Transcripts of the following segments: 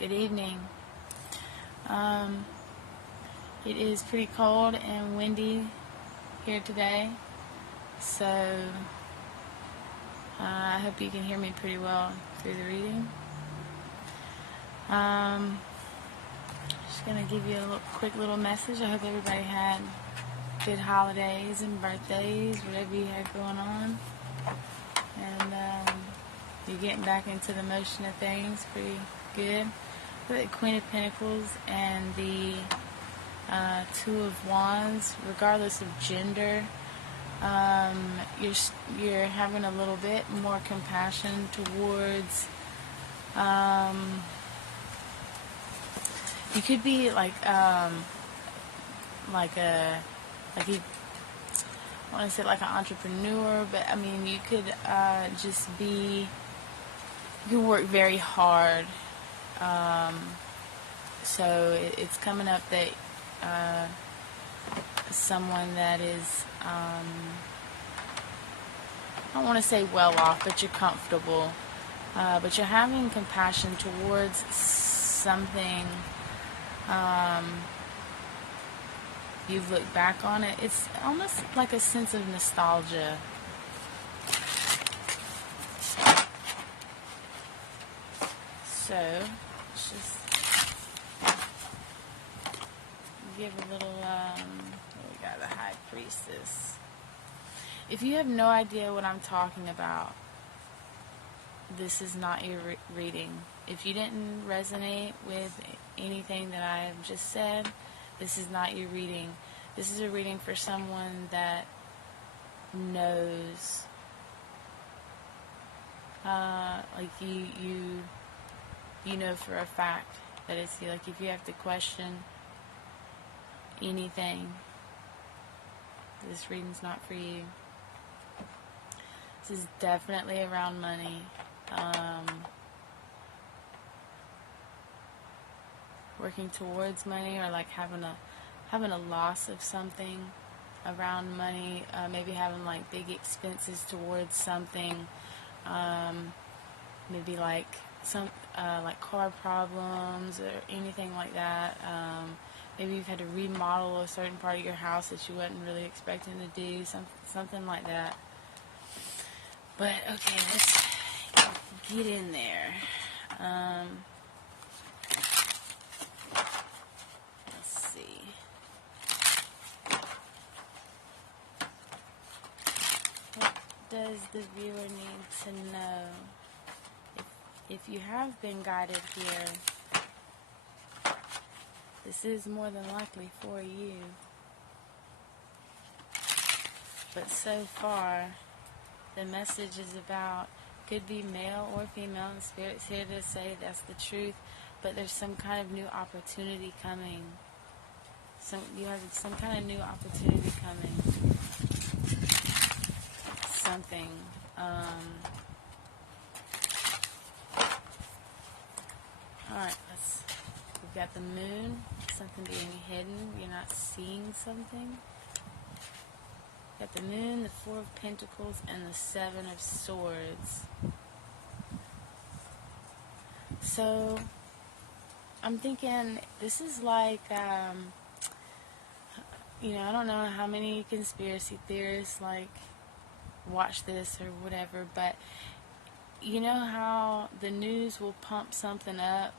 Good evening. It is pretty cold and windy here today, so I hope you can hear me pretty well through the reading. Just going to give you a quick little message. I hope everybody had good holidays and birthdays, whatever you had going on, and you're getting back into the motion of things pretty good. The Queen of Pentacles and the Two of Wands, regardless of gender, you're having a little bit more compassion towards. You could be like I want to say like an entrepreneur, but I mean you could just be. You can work very hard. So it's coming up that someone that is, I don't want to say well off, but you're comfortable. But you're having compassion towards something. You've looked back on it. It's almost like a sense of nostalgia. So, let's just give a little, we got the High Priestess. If you have no idea what I'm talking about, this is not your reading. If you didn't resonate with anything that I have just said, this is not your reading. This is a reading for someone that knows, like you know for a fact that it's like if you have to question anything, this reading's not for you. This is definitely around money. Working towards money, or like having a loss of something around money. Maybe having like big expenses towards something. Maybe like some like car problems or anything like that. Maybe you've had to remodel a certain part of your house that you wasn't really expecting to do, something like that. But okay, let's get in there. Let's see. What does the viewer need to know? If you have been guided here, this is more than likely for you. But so far, the message is about, could be male or female, and Spirit's here to say that's the truth, but there's some kind of new opportunity coming. You have some kind of new opportunity coming. Something. Alright, we've got the moon, something being hidden, you're not seeing something. Got the moon, the Four of Pentacles, and the Seven of Swords. So, I'm thinking, this is like, I don't know how many conspiracy theorists, like, watch this or whatever, but you know how the news will pump something up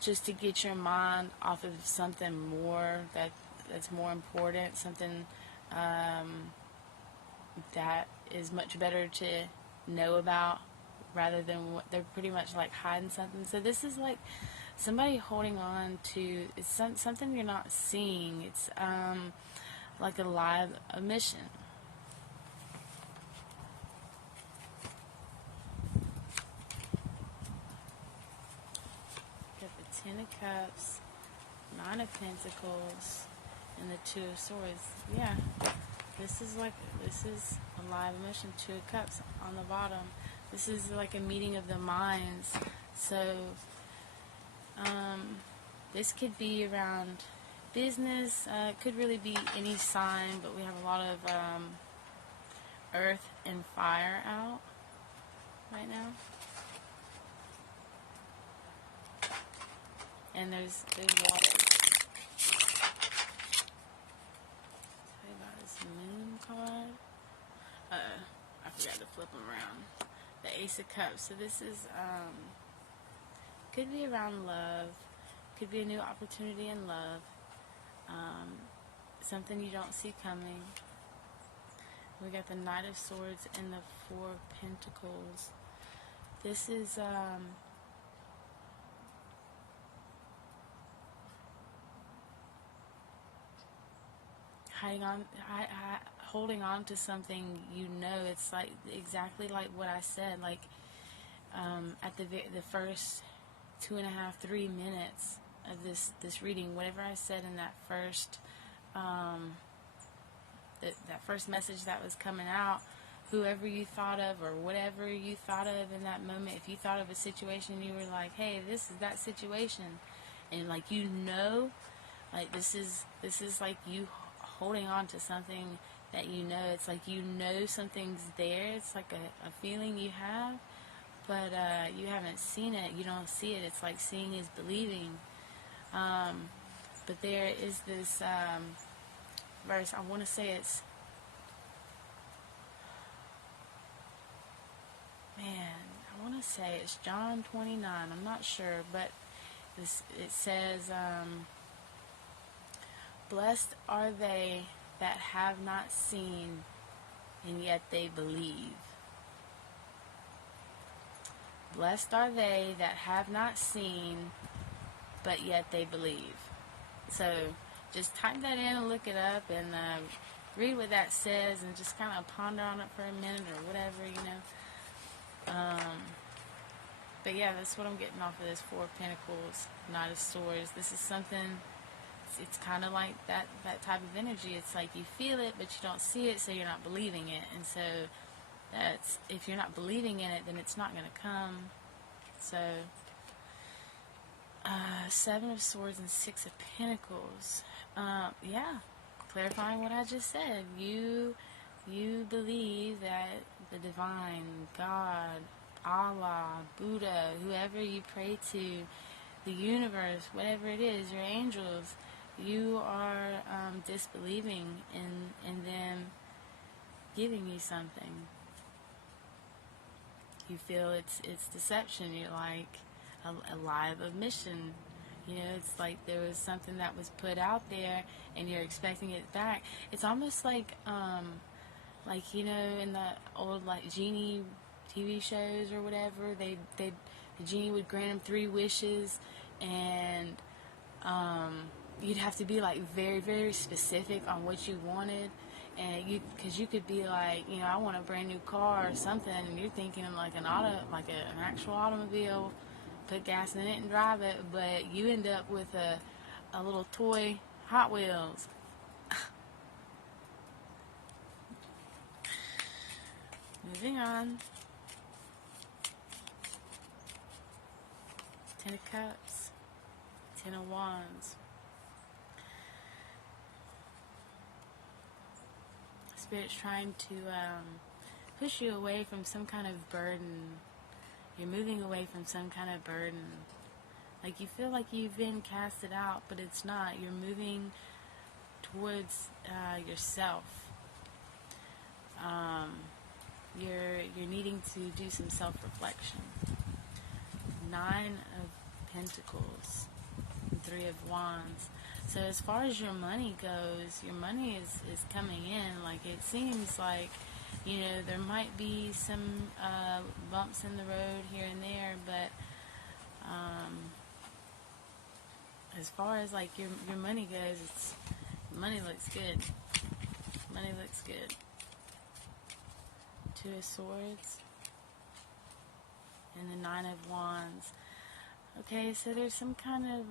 just to get your mind off of something more that's more important, something that is much better to know about, rather than what they're pretty much like hiding something. So this is like somebody holding on to, it's something you're not seeing. It's like a live emission. Got the Ten of Cups, Nine of Pentacles, and the Two of Swords. Yeah, this is a live emotion. Two of Cups on the bottom. This is like a meeting of the minds. So this could be around business. It could really be any sign, but we have a lot of earth and fire out right now. And there's water. Tell you about this moon card. I forgot to flip them around. The Ace of Cups. So this is, could be around love. Could be a new opportunity in love. Something you don't see coming. We got the Knight of Swords and the Four of Pentacles. This is, holding on to something, you know. It's like exactly like what I said, like at the first 2.5, 3 minutes of this reading, whatever I said in that first that first message that was coming out, whoever you thought of or whatever you thought of in that moment, if you thought of a situation, you were like, hey, this is that situation, and like, you know, like this is like you holding on to something that you know. It's like, you know, something's there. It's like a feeling you have, but you haven't seen it. You don't see it. It's like seeing is believing. But there is this verse. I want to say it's, I want to say it's John 29. I'm not sure, but it says, blessed are they that have not seen, and yet they believe. Blessed are they that have not seen, but yet they believe. So just type that in and look it up, and read what that says, and just kind of ponder on it for a minute or whatever, you know. But yeah, that's what I'm getting off of this Four of Pentacles, Knight of Swords. This is something, it's kind of like that type of energy. It's like you feel it, but you don't see it, so you're not believing it. And so that's, if you're not believing in it, then it's not going to come. So Seven of Swords and Six of Pentacles. Yeah, clarifying what I just said. You believe that the divine, God, Allah, Buddha, whoever you pray to, the universe, whatever it is, your angels, you are disbelieving in them giving you something. You feel it's deception. You're like a lie of omission. You know, it's like there was something that was put out there and you're expecting it back. It's almost like you know, in the old like genie TV shows or whatever, the genie would grant him 3 wishes, and you'd have to be like very, very specific on what you wanted. And because you could be like, you know, I want a brand new car or something, and you're thinking of like an actual automobile, put gas in it and drive it, but you end up with a little toy Hot Wheels. Moving on. 10 of Cups, 10 of Wands. Spirit's trying to push you away from some kind of burden. You're moving away from some kind of burden. Like you feel like you've been casted out, but it's not. You're moving towards yourself. You're needing to do some self-reflection. 9 of Pentacles, and 3 of Wands. So as far as your money goes, your money is coming in. Like, it seems like, you know, there might be some bumps in the road here and there, but as far as like your money goes, money looks good. Money looks good. 2 of Swords and the 9 of Wands. Okay, so there's some kind of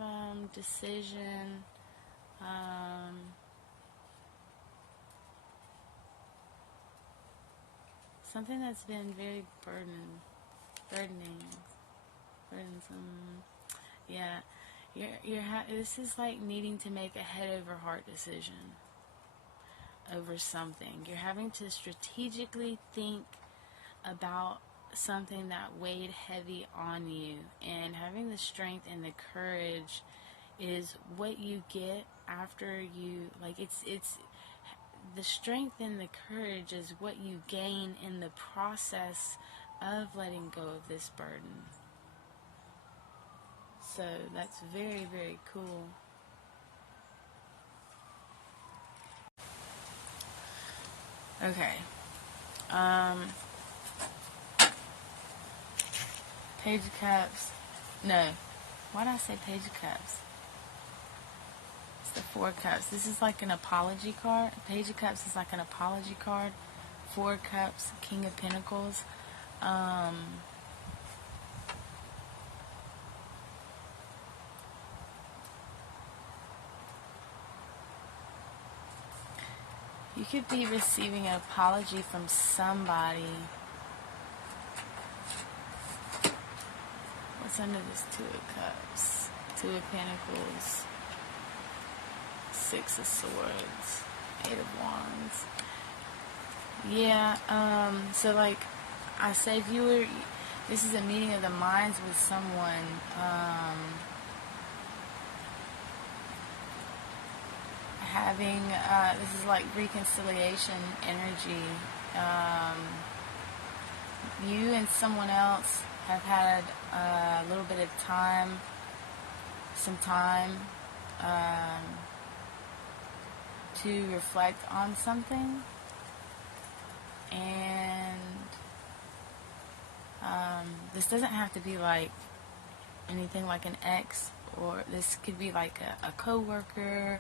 decision. Something that's been very burdensome. Yeah, this is like needing to make a head over heart decision over something. You're having to strategically think about something that weighed heavy on you, and having the strength and the courage is what you get after you, like, it's the strength and the courage is what you gain in the process of letting go of this burden. So that's very, very cool. Okay. Page of Cups. No. Why did I say Page of Cups? It's the Four Cups. This is like an apology card. Page of Cups is like an apology card. Four Cups, King of Pentacles. You could be receiving an apology from somebody. What's under this Two of Cups? Two of Pentacles. Six of Swords. Eight of Wands. Yeah, so like I said, if you were, this is a meeting of the minds with someone, having, this is like reconciliation energy. You and someone else have had a little bit of time, to reflect on something, and this doesn't have to be like anything like an ex, or this could be like a coworker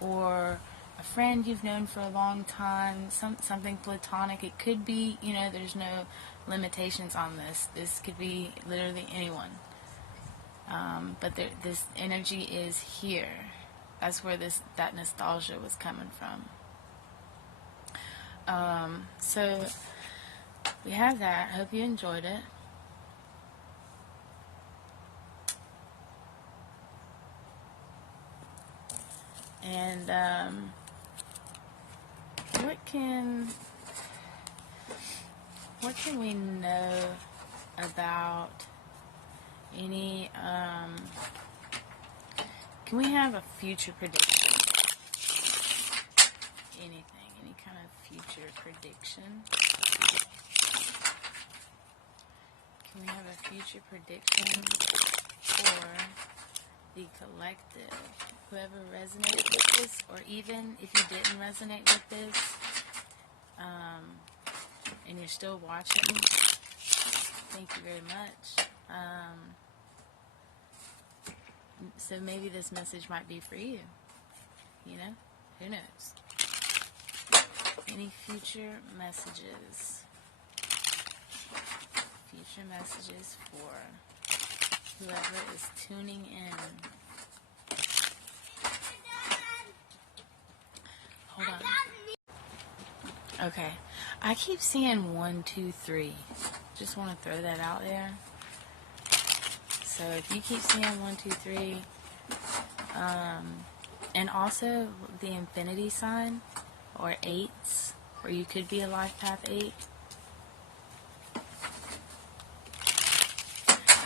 or a friend you've known for a long time, something platonic. It could be, there's no limitations on this. This could be literally anyone. But this energy is here. That's where that nostalgia was coming from. So we have that. Hope you enjoyed it. And what can we know about any can we have a future prediction? Anything, any kind of future prediction? Can we have a future prediction for the collective? Whoever resonates with this, or even if you didn't resonate with this, and you're still watching, thank you very much. So maybe this message might be for you. Who knows? Any future messages? Future messages for whoever is tuning in. Hold on. Okay. I keep seeing 1, 2, 3. Just want to throw that out there. So if you keep seeing 1, 2, 3, and also the infinity sign, or 8s, or you could be a life path 8.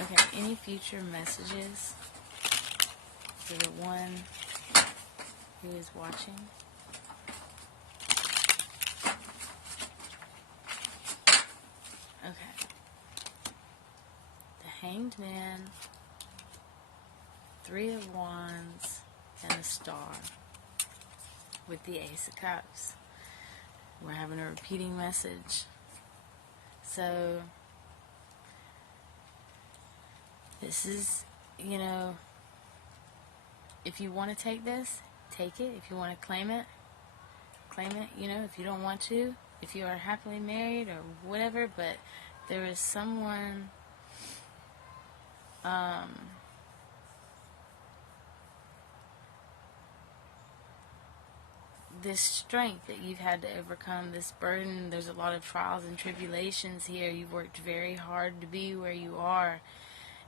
Okay, any future messages for the one who is watching? Okay. The Hanged Man, 3 of Wands, and the Star with the Ace of Cups. We're having a repeating message. So this is, if you want to take this, take it. If you want to claim it, claim it. If you don't want to, if you are happily married or whatever, but there is someone, this strength that you've had to overcome, this burden. There's a lot of trials and tribulations here. You've worked very hard to be where you are,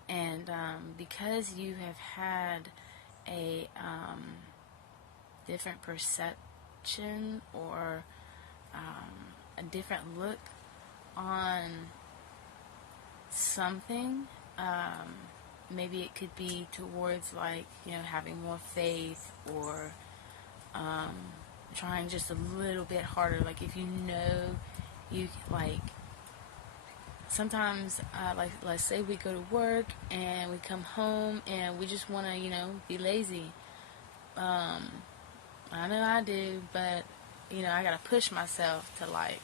and because you have had a different perception, or a different look on something. Maybe it could be towards, like, having more faith, or trying just a little bit harder. Like, if you, like, sometimes, like, let's say we go to work and we come home and we just want to, be lazy. I know I do, but, I gotta push myself to, like,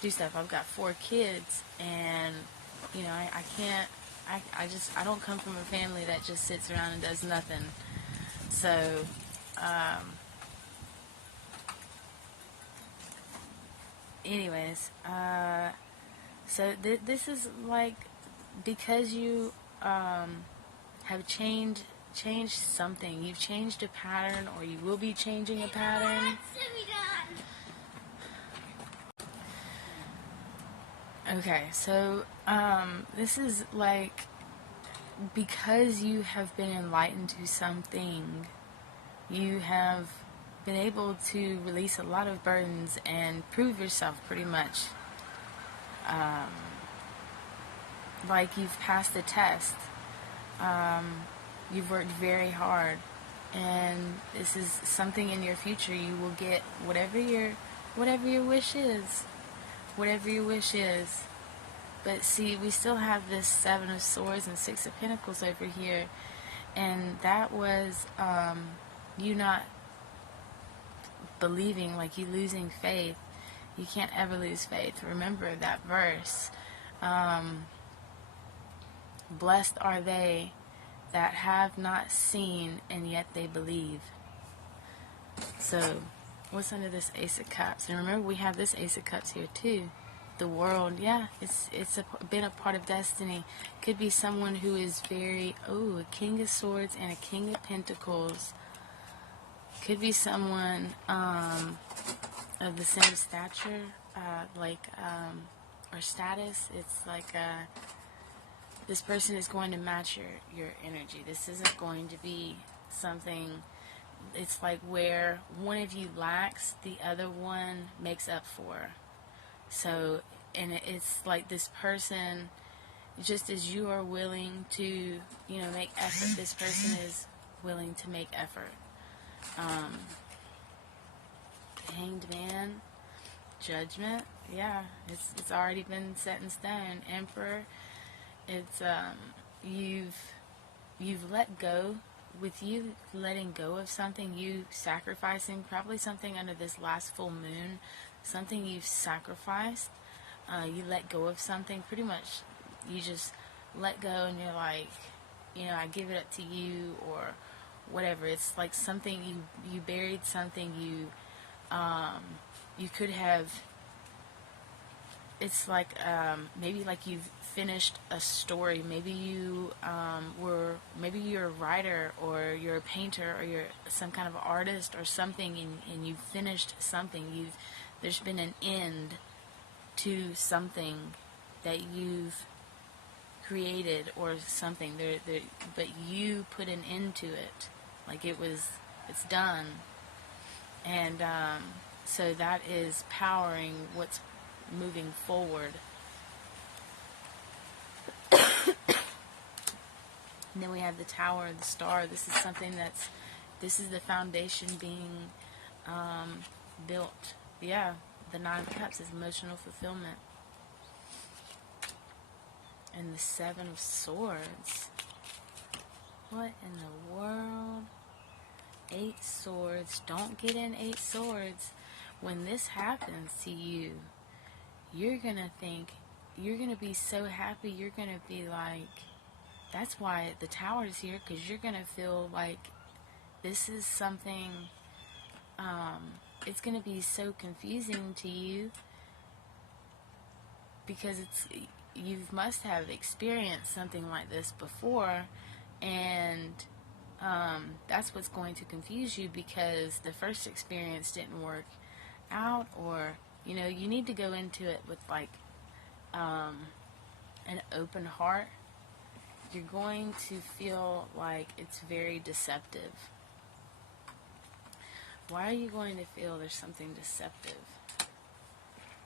do stuff. I've got 4 kids, and, I can't, I don't come from a family that just sits around and does nothing. So, anyways, so this is, like, because you have changed something. You've changed a pattern, or you will be changing a pattern. Okay, so this is, like, because you have been enlightened to something, you have been able to release a lot of burdens and prove yourself, pretty much. Like, you've passed the test. You've worked very hard, and this is something in your future. You will get whatever your wish is. Whatever your wish is. But see, we still have this 7 of Swords and 6 of Pentacles over here, and that was you not believing, like, you losing faith. You can't ever lose faith. Remember that verse. Blessed are they that have not seen and yet they believe. So, what's under this Ace of Cups? And remember, we have this Ace of Cups here too. The World, yeah, it's been a part of destiny. Could be someone who is very, a King of Swords and a King of Pentacles. Could be someone of the same stature, or status. It's like this person is going to match your energy. This isn't going to be something. It's like where one of you lacks, the other one makes up for. So, and it's like this person, just as you are willing to, make effort, this person is willing to make effort. Hanged Man, Judgment, yeah, it's already been set in stone. Emperor, it's you've let go. With you letting go of something, you sacrificing, probably something under this last full moon, something you've sacrificed, you let go of something, pretty much you just let go, and you're like, I give it up to you, or whatever. It's like something, you buried something, you could have, it's like, maybe like you've finished a story. Maybe you maybe you're a writer, or you're a painter, or you're some kind of artist or something, and you've finished something. There's been an end to something that you've created, or something but you put an end to it. Like, it's done. And so that is powering what's moving forward. And then we have the Tower, the Star. This is something this is the foundation being built. Yeah, the 9 of Cups is emotional fulfillment. And the 7 of Swords. What in the world? 8 Swords. Don't get in 8 Swords. When this happens to you, you're going to think, you're going to be so happy, you're going to be like, that's why the Tower is here, because you're going to feel like this is something, it's going to be so confusing to you, because you must have experienced something like this before, and that's what's going to confuse you, because the first experience didn't work out, or, you need to go into it with, like, an open heart. You're going to feel like it's very deceptive. Why are you going to feel there's something deceptive?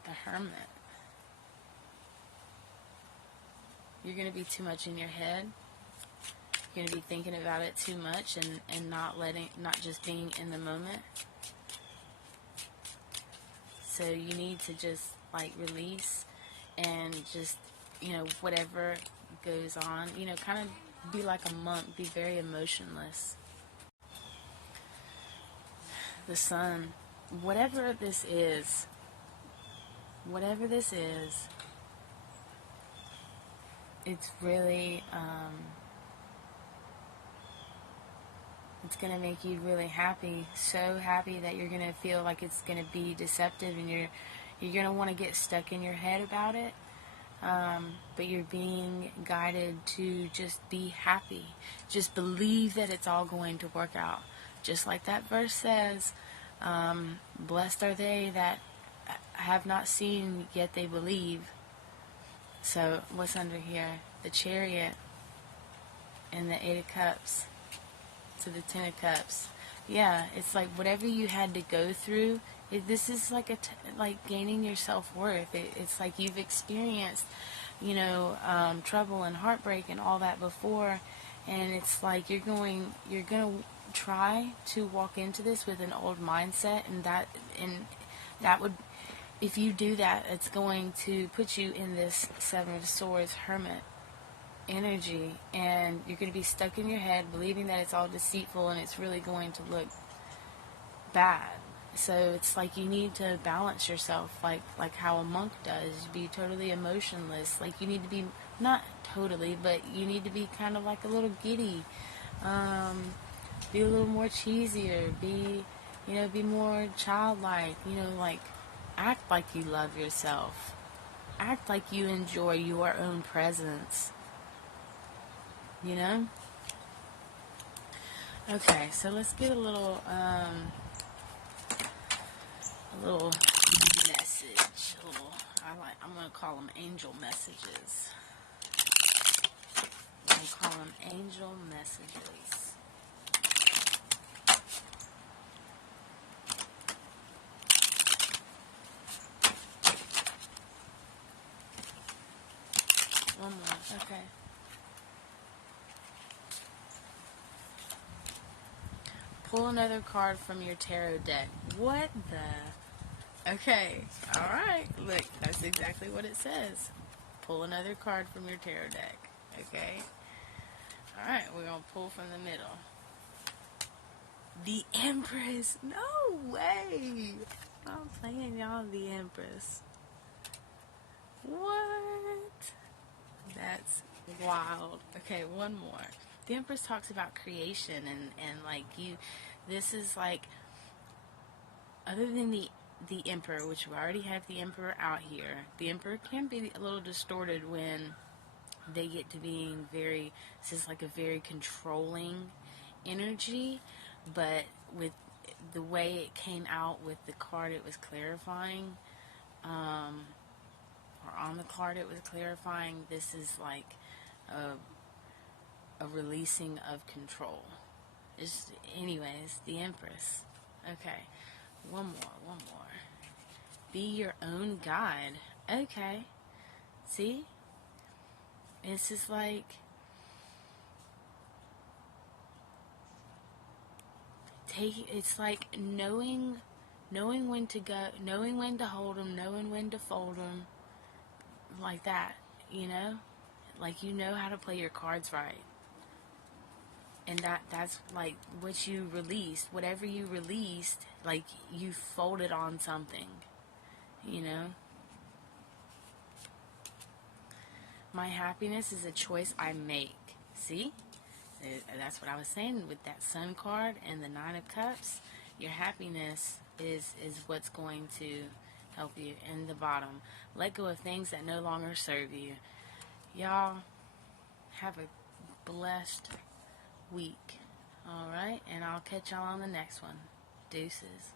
The Hermit. you're going to be too much in your head. You're going to be thinking about it too much and not just being in the moment. So you need to just like release and just, whatever goes on, kind of be like a monk, be very emotionless. The sun, whatever this is, it's really, it's going to make you really happy, so happy that you're going to feel like it's going to be deceptive, and you're going to want to get stuck in your head about it, but you're being guided to just be happy. Just believe that it's all going to work out. Just like that verse says, blessed are they that have not seen, yet they believe. So what's under here? The Chariot and the Eight of Cups to the Ten of Cups. Yeah, it's like whatever you had to go through, this is like like gaining your self-worth. It's like you've experienced, trouble and heartbreak and all that before, and it's like you're gonna try to walk into this with an old mindset, and that would, if you do that, it's going to put you in this Seven of Swords hermit energy, and you're going to be stuck in your head believing that it's all deceitful and it's really going to look bad. So it's like you need to balance yourself like how a monk does. Be totally emotionless. Like you need to be, not totally, but you need to be kind of like a little giddy. Be a little more cheesier. Be more childlike. Like act like you love yourself. Act like you enjoy your own presence. Okay, so let's get a little message. I'm gonna call them angel messages. I'm gonna call them angel messages. One more, okay. Pull another card from your tarot deck. What the? Okay, alright. Look, that's exactly what it says. Pull another card from your tarot deck. Okay? Alright, we're going to pull from the middle. The Empress. No way. I'm playing y'all the Empress. What? That's wild. Okay, one more. The Empress talks about creation and like this is like, other than the Emperor, which we already have the Emperor out here, the Emperor can be a little distorted when they get to being this is like a very controlling energy, but with the way it came out with the card, it was clarifying, or on the card it was clarifying, this is like a releasing of control. Anyways, the Empress. Okay, one more. Be your own guide. Okay, see? It's just like, it's like knowing when to go, knowing when to hold them, knowing when to fold them, like that, like how to play your cards right. And that's like what you released, whatever you released, like you folded on something, My happiness is a choice I make. See? That's what I was saying with that Sun card and the Nine of Cups. Your happiness is what's going to help you. In the bottom, let go of things that no longer serve you. Y'all have a blessed week. Alright? And I'll catch y'all on the next one. Deuces.